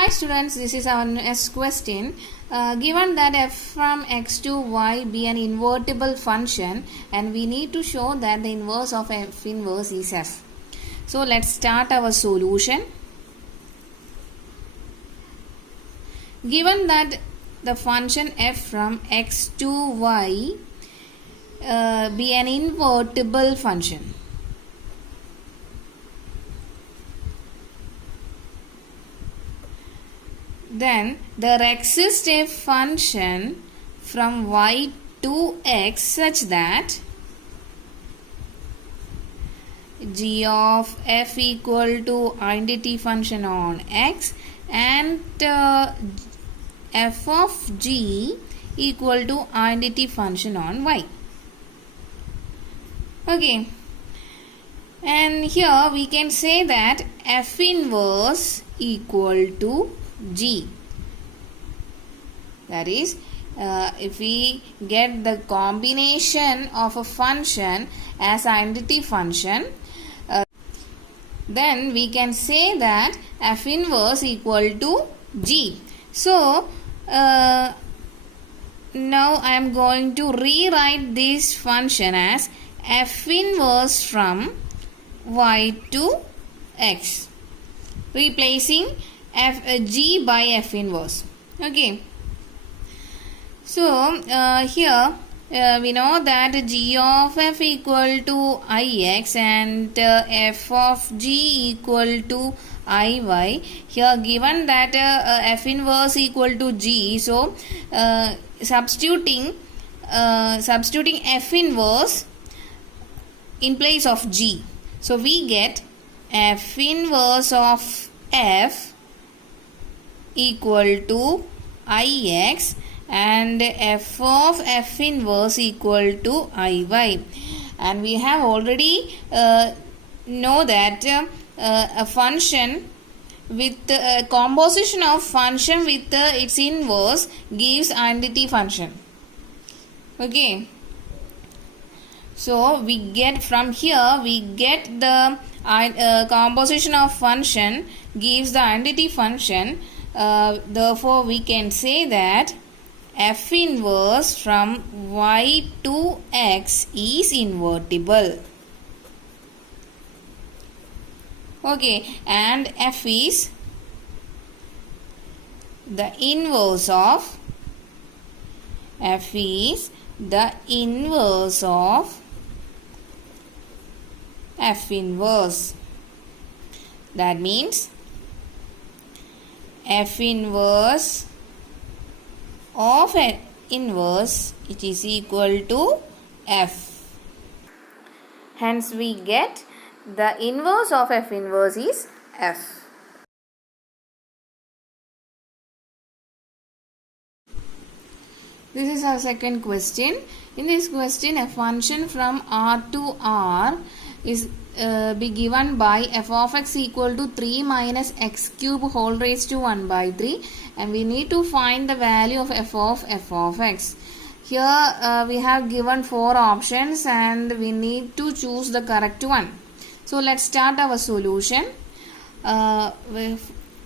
Hi students, this is our next question. Given that f from x to y be an invertible function and we need to show that the inverse of f inverse is f. So let's start our solution. Given that the function f from x to y be an invertible function. Then there exists a function from y to x such that g of f equal to identity function on x and f of g equal to identity function on y. Okay, and here we can say that f inverse equal to g. That is, if we get the combination of a function as identity function, then we can say that f inverse equal to g. So now I am going to rewrite this function as f inverse from y to x, replacing g by f inverse. Okay, so here we know that g of f equal to ix and f of g equal to iy. Here given that f inverse equal to g, so substituting f inverse in place of g, so we get f inverse of f equal to ix and f of f inverse equal to iy. And we have already know that a function with a composition of function with its inverse gives identity function. Okay, so we get from here, we get the composition of function gives the identity function. Therefore we can say that f inverse from y to x is invertible. Okay, and f is the inverse of f inverse. That means f inverse of inverse, it is equal to f. Hence we get the inverse of f inverse is f. This is our second question. In this question, a function from R to R is be given by f of x equal to 3 minus x cube whole raised to 1 by 3, and we need to find the value of f of x. Here we have given 4 options and we need to choose the correct one. So let's start our solution.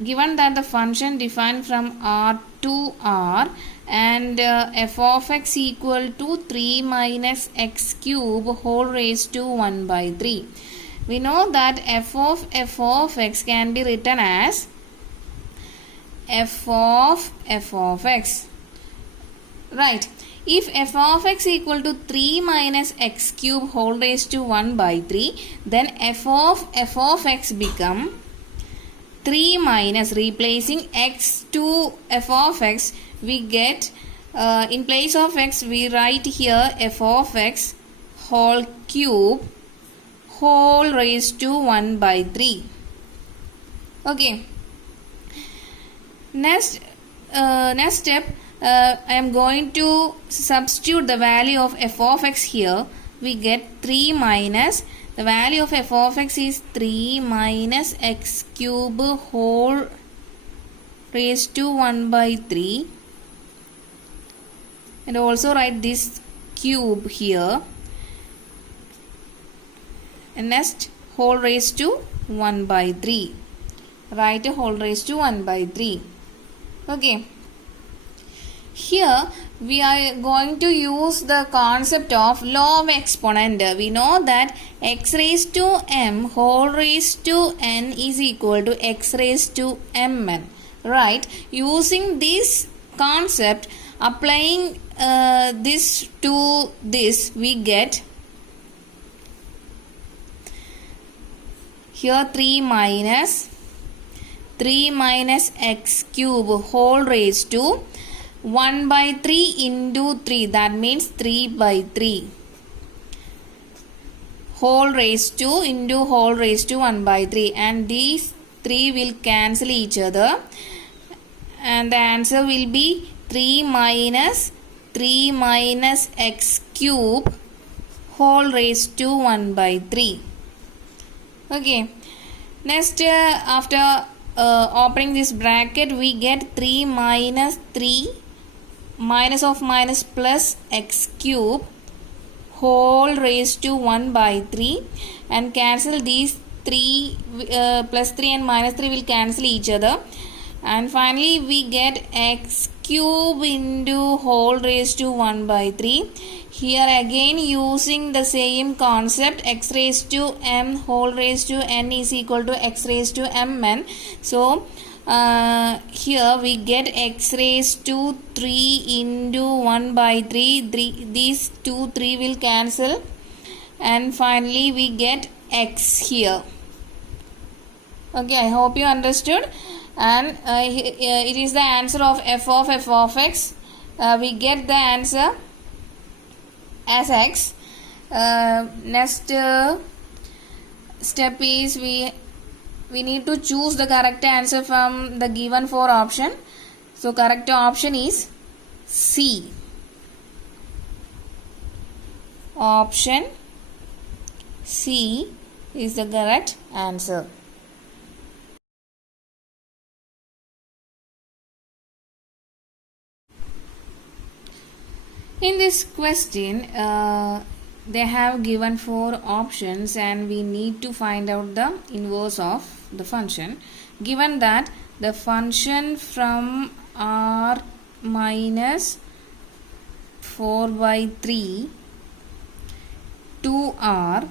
Given that the function defined from R to R and f of x equal to 3 minus x cube whole raised to 1 by 3. We know that f of x can be written as f of x. Right. If f of x equal to 3 minus x cube whole raised to 1 by 3, then f of x become 3 minus, replacing x to f of x, we get in place of x we write here f of x whole cube whole raised to 1 by 3. Okay, next step, I am going to substitute the value of f of x here. We get 3 minus, the value of f of x is 3 minus x cube whole raised to 1 by 3, and also write this cube here, and next whole raised to 1 by 3. write whole raised to 1 by 3. Okay. Here we are going to use the concept of law of exponent. We know that x raised to m whole raised to n is equal to x raised to mn. Right? Using this concept, applying this to this, we get here 3 minus x cube whole raised to 1 by 3 into 3, that means 3 by 3 whole raised to into whole raised to 1 by 3, and these 3 will cancel each other, and the answer will be 3 minus x cube whole raised to 1 by 3. Okay, next after opening this bracket, we get 3 minus of minus plus x cube whole raised to 1 by 3, and cancel these 3 plus 3 and minus 3 will cancel each other, and finally we get x cube into whole raised to 1 by 3. Here again using the same concept, x raised to m whole raised to n is equal to x raised to mn. So here we get x raised to 3 into 1 by 3. These 3 will cancel, and finally we get x here. Okay, I hope you understood. And it is the answer of f of x. We get the answer as x. Next step is we need to choose the correct answer from the given 4 option. So correct option is C. Option C is the correct answer. In this question, they have given 4 options, and we need to find out the inverse of the function. Given that the function from r minus 4 by 3 to r,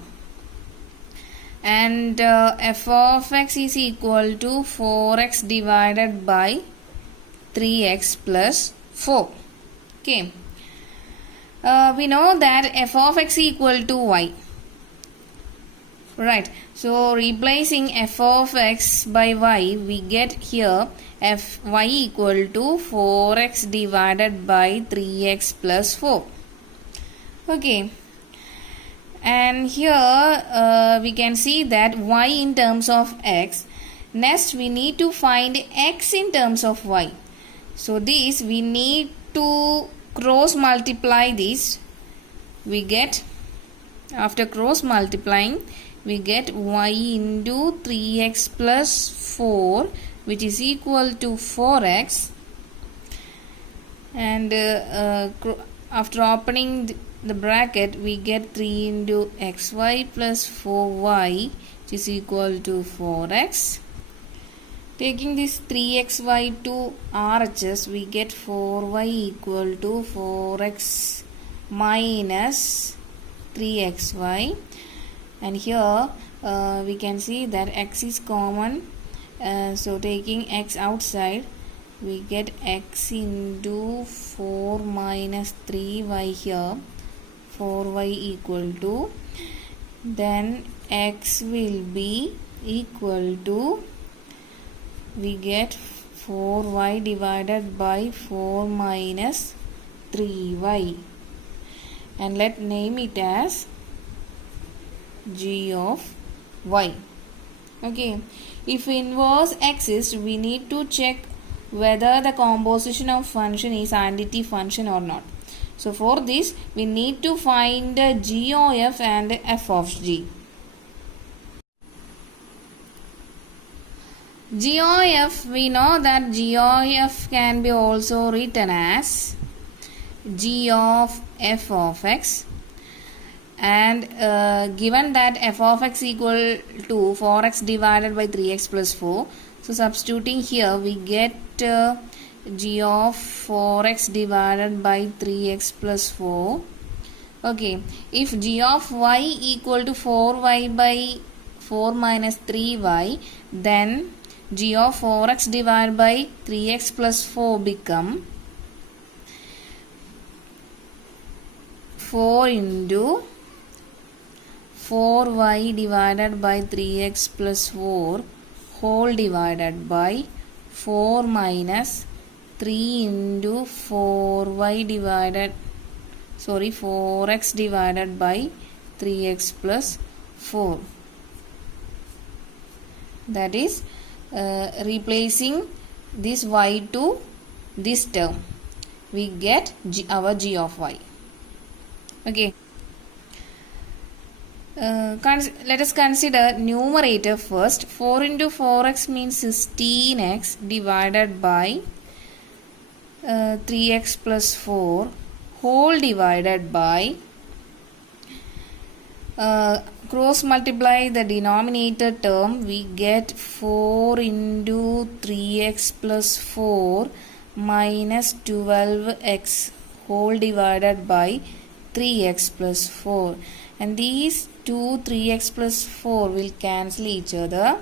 and f of x is equal to 4x divided by 3x plus 4. Okay. We know that f of x equal to y. Right. So replacing f of x by y, we get here y equal to 4x divided by 3x plus 4. Okay. And here we can see that y in terms of x. Next we need to find x in terms of y. So this we need to cross multiply this. We get, after cross multiplying, we get y into 3x plus 4, which is equal to 4x, and after opening the bracket, we get 3 into xy plus 4y, which is equal to 4x. Taking this 3xy to RHS, we get 4y equal to 4x minus 3xy. And here we can see that x is common. So taking x outside, we get x into 4 minus 3y here. 4y equal to, then x will be equal to, we get 4y divided by 4 minus 3y, and let name it as g of y. Okay, if inverse exists, we need to check whether the composition of function is identity function or not. So for this we need to find g of f and f of g. G of f, we know that g of f can be also written as g of f of x, and given that f of x equal to 4x divided by 3x plus 4, So substituting here we get g of 4x divided by 3x plus 4. Okay, if g of y equal to 4y by 4 minus 3y, then g of 4x divided by 3x plus 4 become 4 into 4y divided by 3x plus 4 whole divided by 4 minus 3 into 4x divided by 3x plus 4. That is replacing this y to this term, we get our g of y. Okay. Let us consider numerator first. 4 into 4x means 16x divided by 3x plus 4 whole divided by cross multiply the denominator term, we get 4 into 3x plus 4 minus 12x whole divided by 3x plus 4, and these 3x plus 4 will cancel each other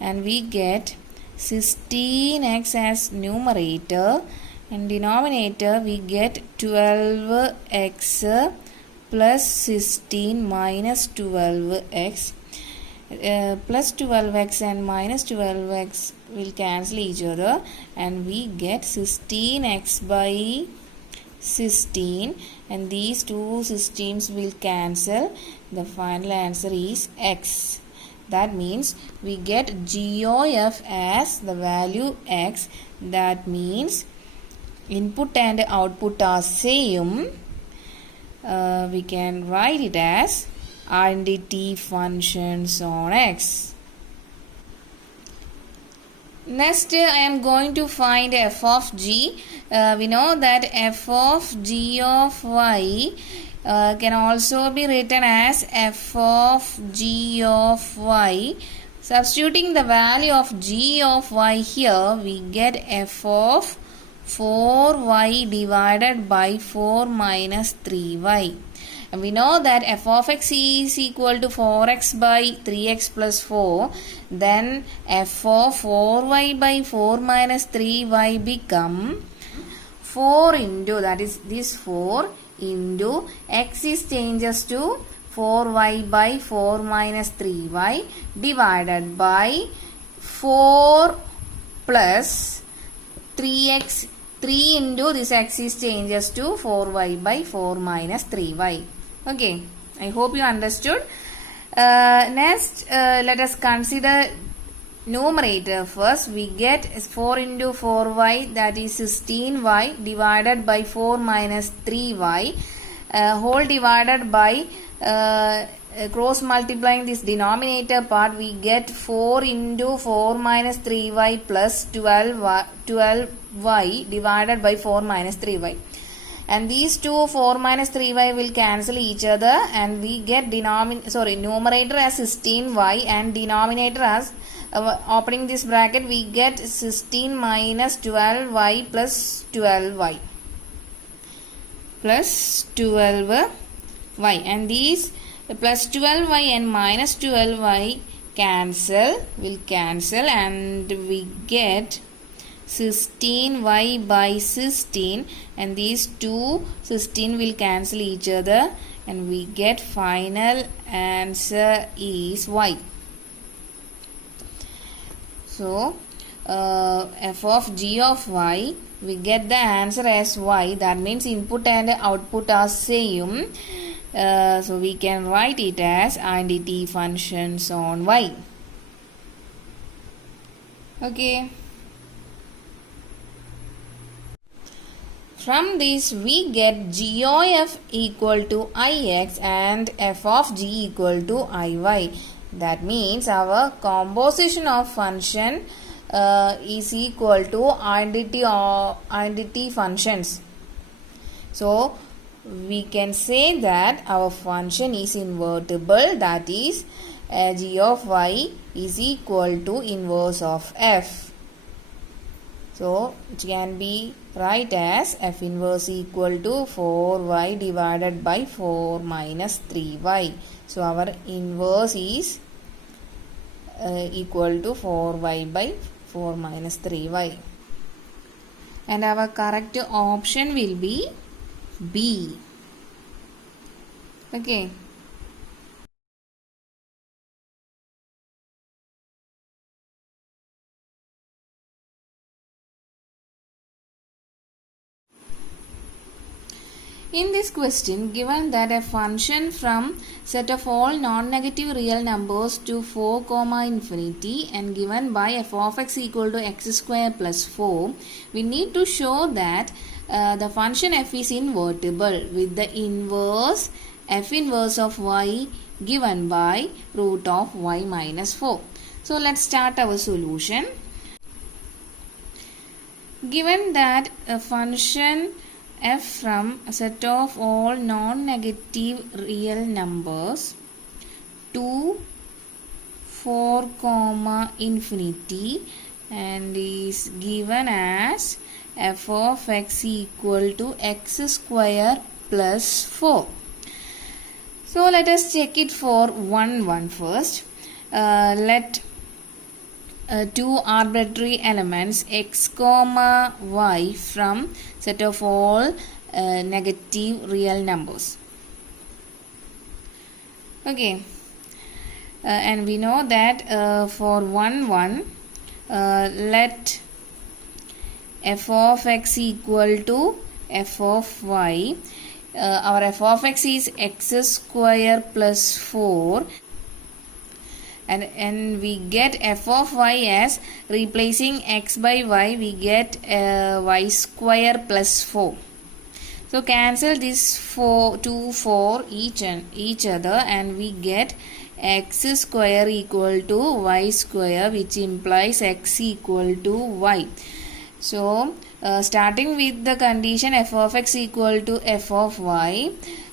and we get 16x as numerator, and denominator we get 12x plus 16 minus 12x. Plus 12x and minus 12x will cancel each other and we get 16x by 16, and these two 16s will cancel. The final answer is x. That means we get g of f as the value x. That means input and output are same. We can write it as identity functions on x. Next, I am going to find f of g. We know that f of g of y can also be written as f of g of y. Substituting the value of g of y here, we get f of 4y divided by 4 minus 3y. And we know that f of x is equal to 4x by 3x plus 4. Then f of 4y by 4 minus 3y become 4 into, that is this 4 into x is changes to 4y by 4 minus 3y divided by 4 plus 3x. 3 into this x is changes to 4y by 4 minus 3y. Okay, I hope you understood. Next, let us consider numerator first. We get 4 into 4y, that is 16y divided by 4 minus 3y whole divided by cross multiplying this denominator part, we get 4 into 4 minus 3y plus 12y divided by 4 minus 3y. And these two 4 minus 3y will cancel each other and we get numerator as 16y and denominator as opening this bracket, we get 16 minus 12y plus 12y plus 12y, and these plus 12y and minus 12y will cancel and we get 16y by 16, and these two 16 will cancel each other and we get final answer is y. So f of g of y, we get the answer as y. That means input and output are same. So we can write it as identity functions on y. Okay. From this we get g of f equal to ix and f of g equal to iy. That means our composition of function is equal to identity functions. So we can say that our function is invertible, that is g of y is equal to inverse of f. So it can be write as f inverse equal to 4y divided by 4 minus 3y. So our inverse is equal to 4y by 4 minus 3y. And our correct option will be B. Okay. In this question, given that a function from set of all non-negative real numbers to 4 comma infinity and given by f of x equal to x square plus 4, we need to show that the function f is invertible with the inverse f inverse of y given by root of y minus 4. So let's start our solution. Given that a function f from a set of all non-negative real numbers to 4 comma infinity and is given as f of x equal to x square plus 4. So let us check it for 1 first. Let two arbitrary elements x comma y from set of all negative real numbers. Okay, and we know that for 1 let f of x equal to f of y. Our f of x is x square plus 4. And we get f of y as replacing x by y, we get y square plus 4. So cancel this 2 4 each other and we get x square equal to y square, which implies x equal to y. So starting with the condition f of x equal to f of y,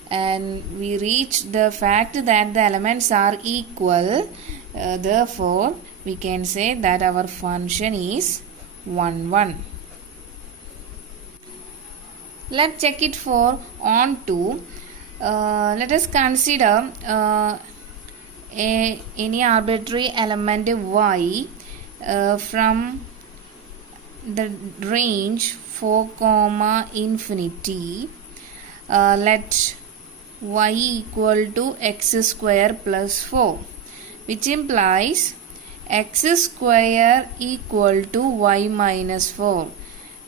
and we reach the fact that the elements are equal. Therefore, we can say that our function is 1. Let's check it for on 2. Let us consider any arbitrary element y from the range 4 comma infinity. Let y equal to x square plus 4. Which implies x square equal to y minus 4.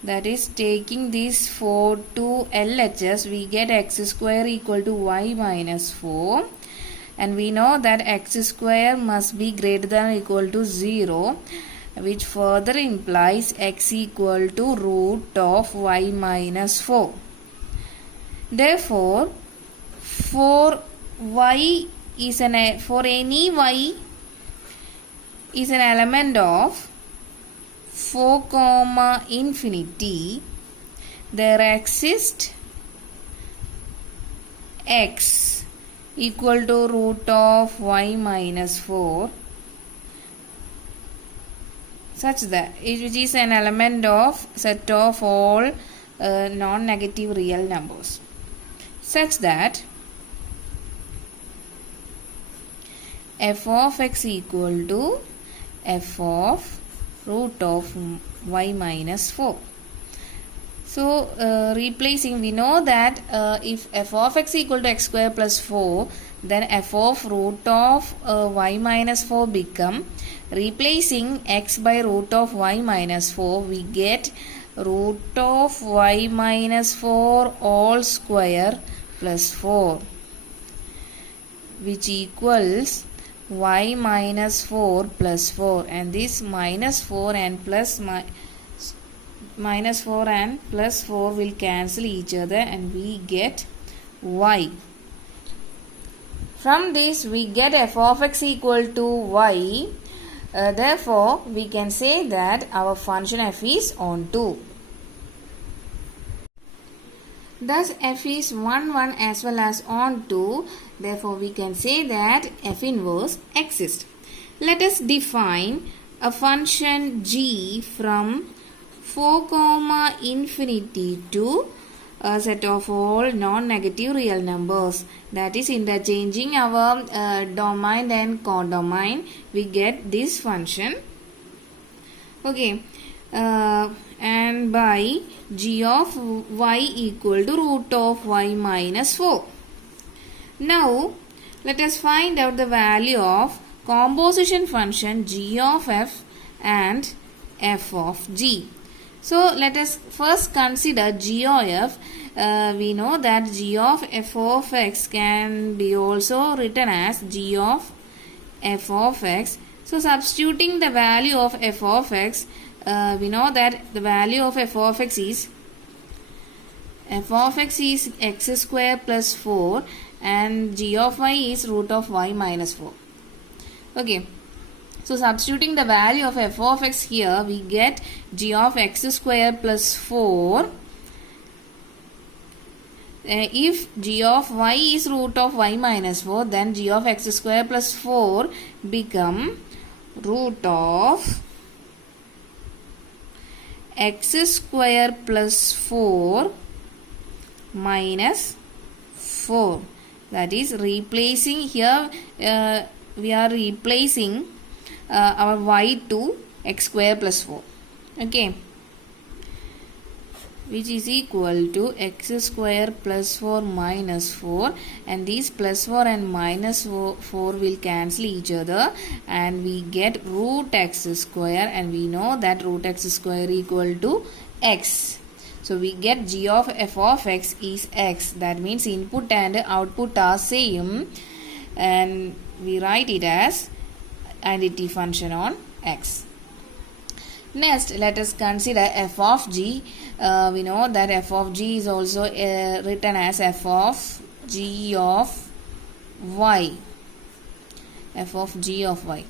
That is, taking this 4 to LHS, we get x square equal to y minus 4. And we know that x square must be greater than or equal to 0, which further implies x equal to root of y minus 4. Therefore, for any y is an element of 4 comma infinity, there exists x equal to root of y minus 4 such that which is an element of set of all non-negative real numbers, such that f of x equal to f of root of y minus 4. So replacing, we know that if f of x equal to x square plus 4, then f of root of y minus 4 become, replacing x by root of y minus 4, we get root of y minus 4 all square plus 4, which equals y minus 4 plus 4, and this minus 4 and plus minus 4 and plus 4 will cancel each other and we get y. From this we get f of x equal to y. Therefore we can say that our function f is onto. Thus f is 1 1 as well as on 2. Therefore we can say that f inverse exists. Let us define a function g from 4 comma infinity to a set of all non-negative real numbers. That is, interchanging our domain and codomain, we get this function. Okay, and by g of y equal to root of y minus 4. Now let us find out the value of composition function g of f and f of g. So let us first consider g of f. We know that g of f of x can be also written as g of f of x. So substituting the value of f of x, we know that the value of f of x is x square plus 4 and g of y is root of y minus 4. Okay. So substituting the value of f of x here, we get g of x square plus 4. If g of y is root of y minus 4, then g of x square plus 4 become root of x square plus 4 minus 4. That is, replacing here, we are replacing our y to x square plus 4. Okay, which is equal to x square plus 4 minus 4, and these plus 4 and minus 4 will cancel each other and we get root x square, and we know that root x square equal to x. So we get g of f of x is x. That means input and output are same, and we write it as identity function on x. Next, let us consider f of g. We know that f of g is also written as f of g of y. F of g of y.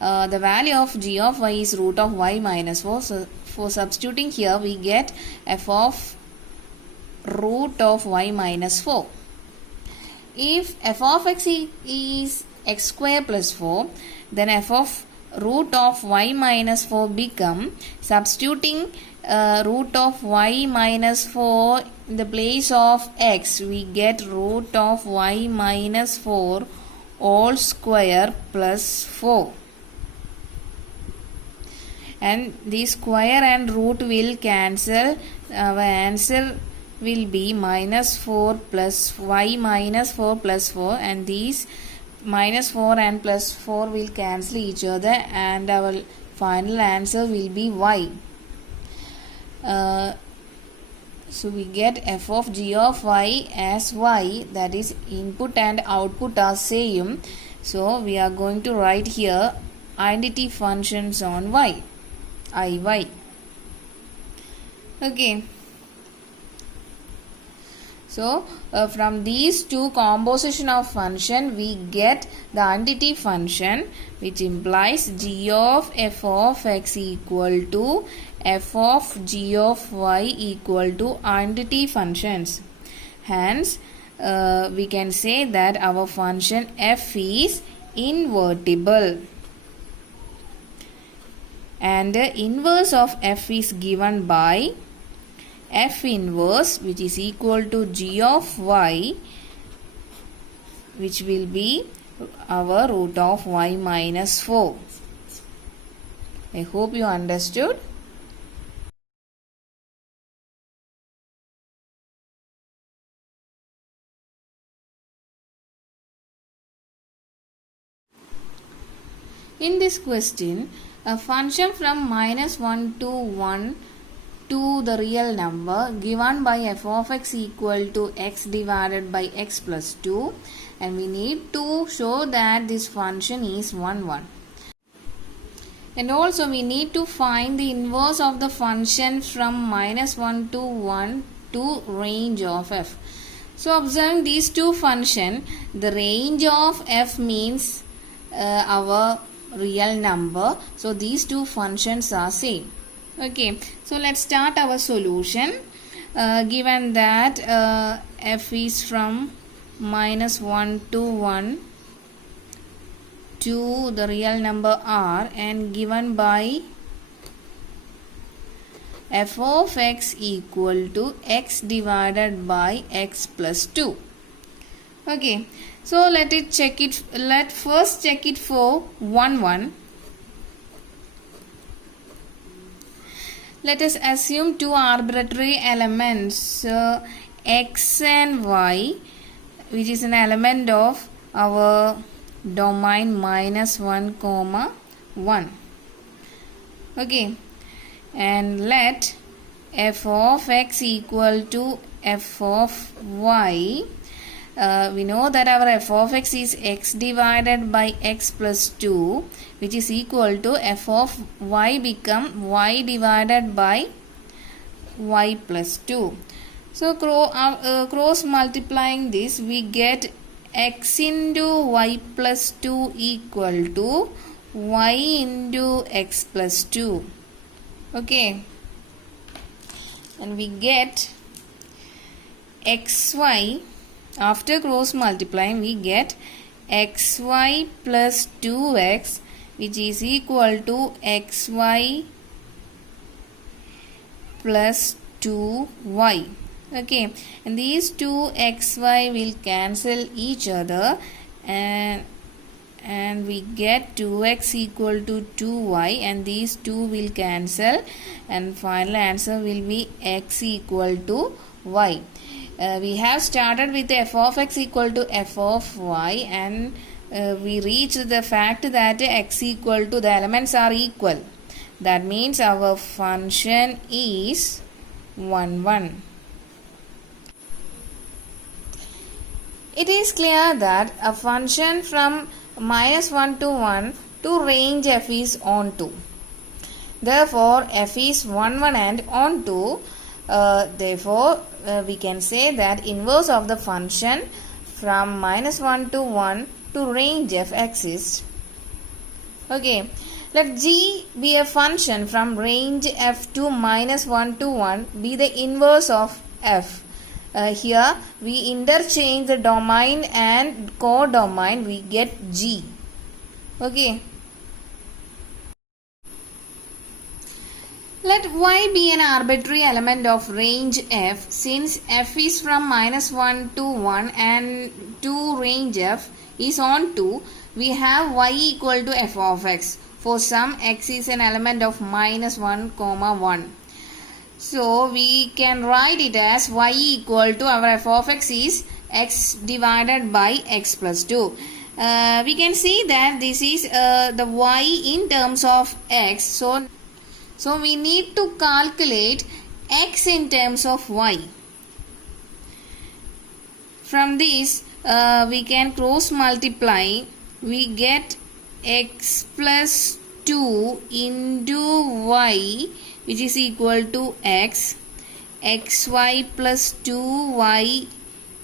The value of g of y is root of y minus 4. So for substituting here, we get f of root of y minus 4. If f of x is x square plus 4, then f of root of y minus 4 become, substituting root of y minus 4 in the place of x, we get root of y minus 4 all square plus 4. And the square and root will cancel. Our answer will be minus 4 plus y minus 4 plus 4, and these minus 4 and plus 4 will cancel each other, and our final answer will be y. So we get f of g of y as y, that is, input and output are same. So we are going to write here identity functions on y, iy. Okay. So from these two composition of function, we get the identity function, which implies g of f of x equal to f of g of y equal to identity functions. Hence, we can say that our function f is invertible. And the inverse of f is given by f inverse, which is equal to g of y, which will be our root of y minus 4. I hope you understood. In this question, a function from minus 1 to 1 to the real number given by f of x equal to x divided by x plus 2, and we need to show that this function is 1 1. And also we need to find the inverse of the function from minus 1 to 1 to range of f. So observing these two functions, the range of f means our real number. So these two functions are same. Okay, so let's start our solution. given that f is from minus 1 to 1 to the real number r, and given by f of x equal to x divided by x plus 2. Okay, so let first check it for 1 1. Let us assume two arbitrary elements x and y, which is an element of our domain minus 1 comma 1. Okay, and let f of x equal to f of y. We know that our f of x is x divided by x plus 2, which is equal to f of y become y divided by y plus 2. So cross multiplying this, we get x into y plus 2 equal to y into x plus 2. Okay, and we get xy. After cross multiplying, we get xy plus 2x, which is equal to xy plus 2y. Okay, and these two xy will cancel each other, and we get 2x equal to 2y, and these two will cancel, and final answer will be x equal to y. We have started with f of x equal to f of y, and we reached the fact that x equal to the elements are equal. That means our function is 1 1. It is clear that a function from minus 1 to 1 to range f is onto. Therefore, f is 1 1 and onto. Therefore, we can say that inverse of the function from minus 1 to 1 to range f exists. Okay, let g be a function from range f to minus 1 to 1 be the inverse of f. Here we interchange the domain and codomain, we get g. Okay. Let y be an arbitrary element of range f. Since f is from minus 1 to 1 and to range f is on 2, we have y equal to f of x. For some x is an element of minus 1 comma 1. So we can write it as y equal to our f of x is x divided by x plus 2. We can see that this is the y in terms of x. So we need to calculate x in terms of y. From this we can cross multiply. We get x plus 2 into y, which is equal to x. xy plus 2y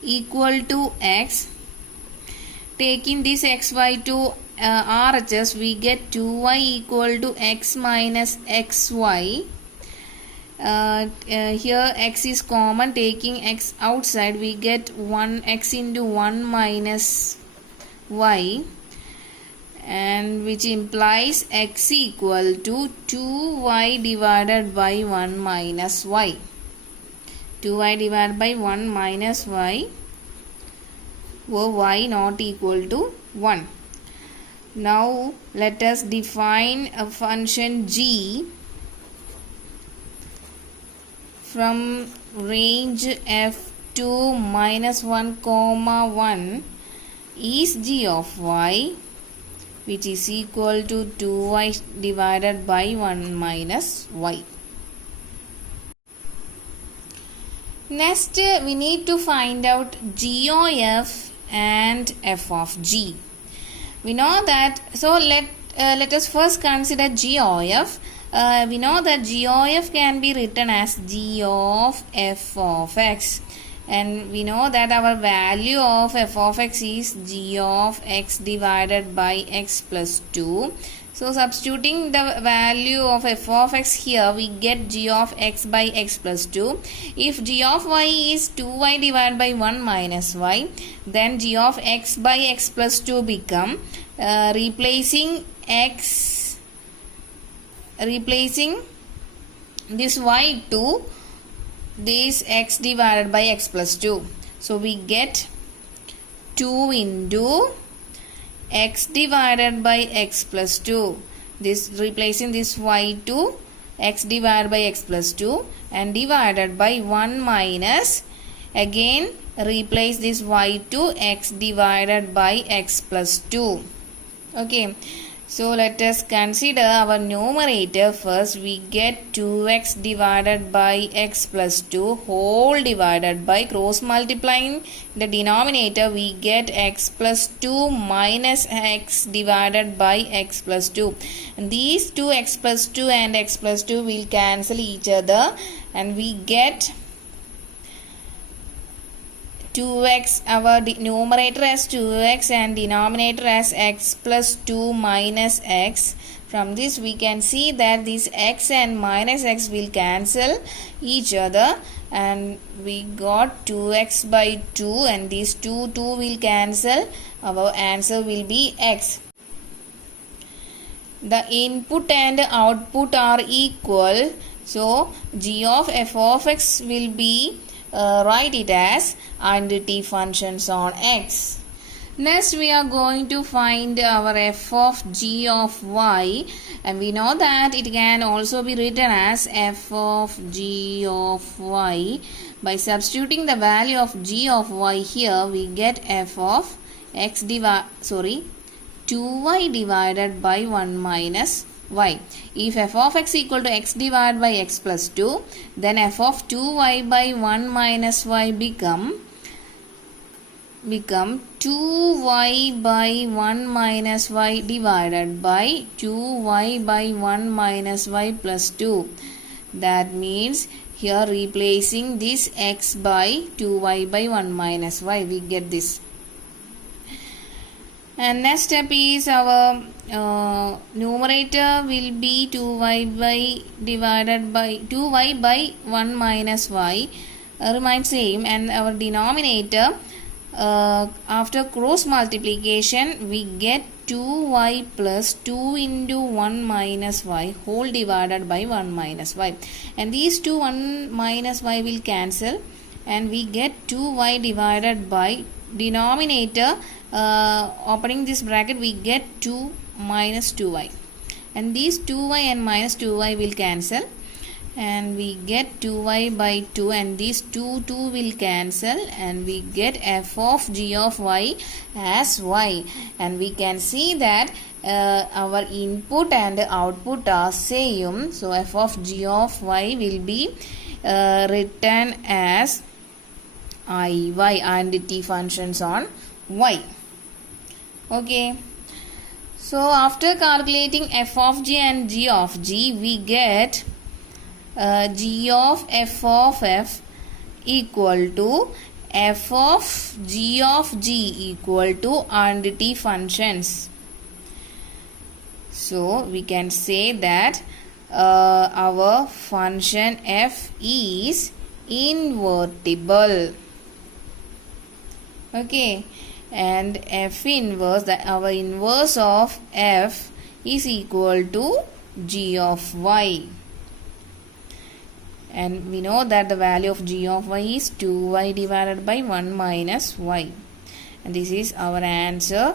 equal to x. Taking this xy to RHS, we get 2y equal to x minus xy. Here x is common, taking x outside, we get 1x into 1 minus y, and which implies x equal to 2y divided by 1 minus y. 2y divided by 1 minus y, or y not equal to 1. Now let us define a function g from range f to minus 1 comma 1 is g of y, which is equal to 2y divided by 1 minus y. Next, we need to find out g of f and f of g. We know that, so let us first consider g of f. We know that g of f can be written as g of f of x, and we know that our value of f of x is g of x divided by x plus 2. So substituting the value of f of x here, we get g of x by x plus 2. If g of y is 2y divided by 1 minus y, then g of x by x plus 2 become replacing this y to this x divided by x plus 2. So we get 2 into x divided by x plus 2. This replacing this y to x divided by x plus 2 and divided by 1 minus, again replace this y to x divided by x plus 2. Okay. So let us consider our numerator first. We get 2x divided by x plus 2 whole divided by, cross multiplying the denominator, we get x plus 2 minus x divided by x plus 2. And these two x plus 2 and x plus 2 will cancel each other and we get 2x, our numerator as 2x and denominator as x plus 2 minus x. From this we can see that this x and minus x will cancel each other and we got 2x by 2 and these 2 will cancel. Our answer will be x. The input and output are equal, so g of f of x will be write it as identity functions on x. Next we are going to find our f of g of y, and we know that it can also be written as f of g of y. By substituting the value of g of y here, we get f of x 2y divided by 1 minus y. If f of x equal to x divided by x plus 2, then f of 2y by 1 minus y become 2y by 1 minus y divided by 2y by 1 minus y plus 2. That means here replacing this x by 2y by 1 minus y, we get this. And next step is our numerator will be 2y by 1 minus y remains same, and our denominator after cross multiplication we get 2y plus 2 into 1 minus y whole divided by 1 minus y, and these 2 1 minus y will cancel and we get 2y divided by denominator opening this bracket, we get 2 minus 2y, and these 2y and minus 2y will cancel and we get 2y by 2 and these 2 will cancel and we get f of g of y as y, and we can see that our input and output are same, so f of g of y will be written as iy, identity functions on y. Okay, so after calculating f of g and g of g, we get g of f of f equal to f of g equal to identity functions. So we can say that our function f is invertible. Okay, and f inverse, our inverse of f is equal to g of y, and we know that the value of g of y is 2y divided by 1 minus y, and this is our answer.